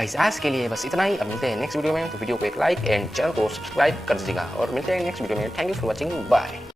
Guys आज के लिए बस इतना ही। अब मिलते हैं नेक्स्ट वीडियो में, तो वीडियो को एक लाइक एंड चैनल को सब्सक्राइब कर दीजिएगा और मिलते हैं नेक्स्ट वीडियो में। Thank you for watching, bye.